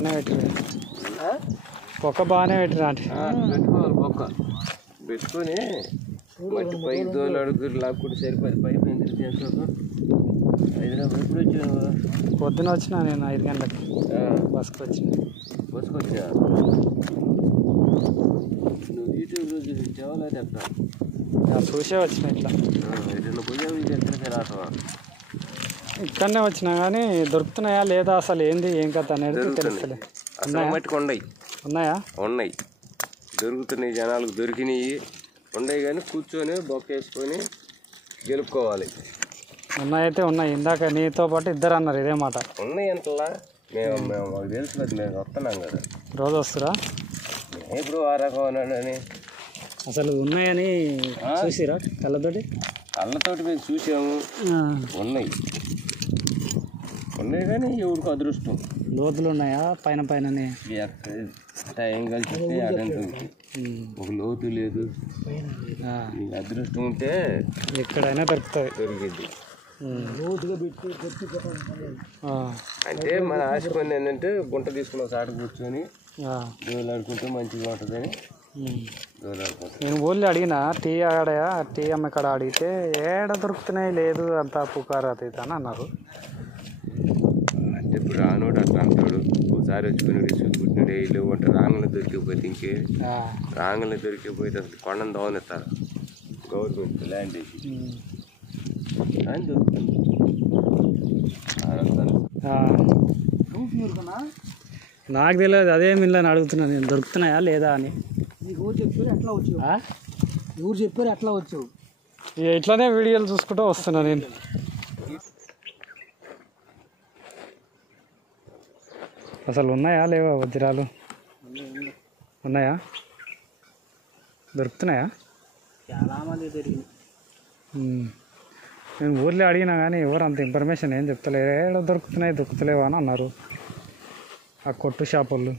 బాగానే పెట్టిరు పొక్క బాగానే పెట్టిరా అంటే పెట్టుకోవాలి పొక్క పెట్టుకొని మట్టి పైకి దోలు అడుగురు లాక్కుంటే సరిపోయి పైపు ఎందుకు చేస్తాను హైదరాబాద్ ఎప్పుడు వచ్చాను పొద్దున వచ్చినా నేను 5 గంటలకి బస్కి వచ్చినా నువ్వు యూట్యూబ్లో చూపించావా లేదా అక్కడ చూసే వచ్చిన ఇట్లా ఎట్లా పోయావు ఇది ఎక్కడికి రావటం ఇక్కడనే వచ్చినా కానీ దొరుకుతున్నాయా లేదా అసలు ఏంది ఏం కథ అనేది తెలుస్తలే అసలు మట్టుకు ఉన్నాయా ఉన్నాయి దొరుకుతున్నాయి జనాలకు దొరికినాయి ఉన్నాయి కానీ కూర్చొని బొక్క వేసుకొని గెలుపుకోవాలి ఉన్నాయితే ఉన్నాయి ఇందాక నీతో పాటు ఇద్దరు అన్నారు ఇదే మాట ఉన్నాయి ఎంతలా మేము మాకు తెలుసు కదా మేము వస్తున్నాం కదా రోజు వస్తురా ఇప్పుడు ఆ రకం అని అసలు ఉన్నాయని చూసిరా కళ్ళతోటి మేము చూసాము ఉన్నాయి కానీ ఎవరికి అదృష్టం లోతులు ఉన్నాయా పైన పైననే టైం కలిసి ఒక లోతు లేదు అదృష్టం ఉంటే ఎక్కడైనా దొరికింది అంటే మన ఆశపడి ఏంటంటే గుంట తీసుకున్న చాట కూర్చొని దోలాడుకుంటే మంచిగా ఉంటుందని నేను ఊళ్ళో అడిగిన టీ టీ అమ్మ కాడ అడిగితే ఏడ దొరుకుతున్నాయి లేదు అంత పుకారు అది అని అన్నారు అంటే ఇప్పుడు రానోడు అట్లా అంటాడు ఒకసారి వచ్చుకుని పుట్టినడే ఇల్లు అంటే రాంగలు దొరికిపోతే రాంగలు దొరికిపోతే అసలు కొండను దోవనిస్తారు గవర్నమెంట్ ల్యాండ్ వేసి అని దొరుకుతుంది నాకు తెలియదు అదే మిల్లని అడుగుతున్నాను నేను దొరుకుతున్నాయా లేదా అని ఊరు చెప్పారు ఎట్లా వచ్చావు ఇట్లానే వీడియోలు చూసుకుంటూ వస్తున్నా నేను అసలు ఉన్నాయా లేవా వజ్రాలు ఉన్నాయా దొరుకుతున్నాయా చాలా మంది దొరికింది నేను ఊర్లో అడిగినా కానీ ఎవరు అంత ఇన్ఫర్మేషన్ ఏం చెప్తలేరు ఏడ దొరుకుతలేవా అని అన్నారు ఆ కొట్టు షాప్ వాళ్ళు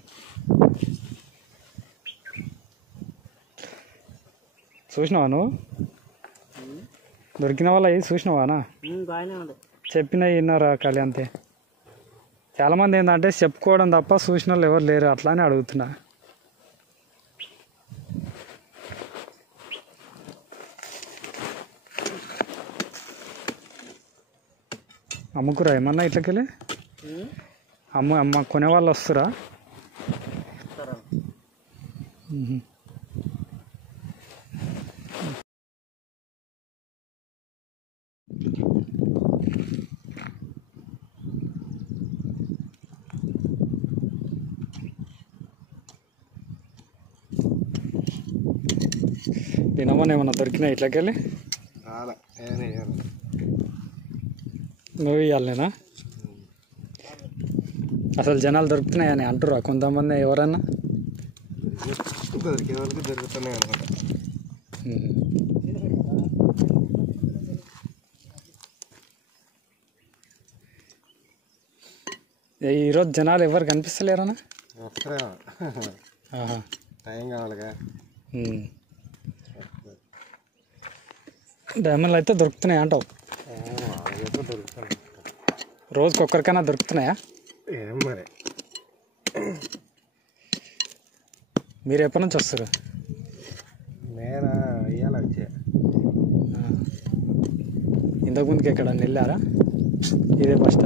చూసినావా నువ్వు దొరికిన వాళ్ళ అవి చూసినావానా చెప్పినవి విన్నారా ఖాళీ అంతే చాలామంది ఏంటంటే చెప్పుకోవడం తప్ప చూసిన వాళ్ళు ఎవరు లేరు అట్లానే అడుగుతున్నా అమ్ముకురా ఏమన్నా ఇట్లకెళ్ళి అమ్మ కొనేవాళ్ళు వస్తురా తినమని ఏమన్నా దొరికినా ఇట్లకెళ్ళి నువ్వు ఇవ్వాలేనా అసలు జనాలు దొరుకుతున్నాయని అంటారా కొంతమంది ఎవరన్నా దొరికే వాళ్ళకి దొరుకుతున్నాయి అనమాట ఈరోజు జనాలు ఎవరు కనిపిస్తలేరన్నా టైం కావాలిగా డైమండ్లు అయితే దొరుకుతున్నాయి అంటావు రోజుకి ఒక్కరికైనా దొరుకుతున్నాయా ఏం మరి మీరు ఎప్పటి నుంచి వస్తారు నేను ఇవాళ వచ్చా ఇంతకుముందుకి ఎక్కడ వెళ్ళారా ఇదే ఫస్ట్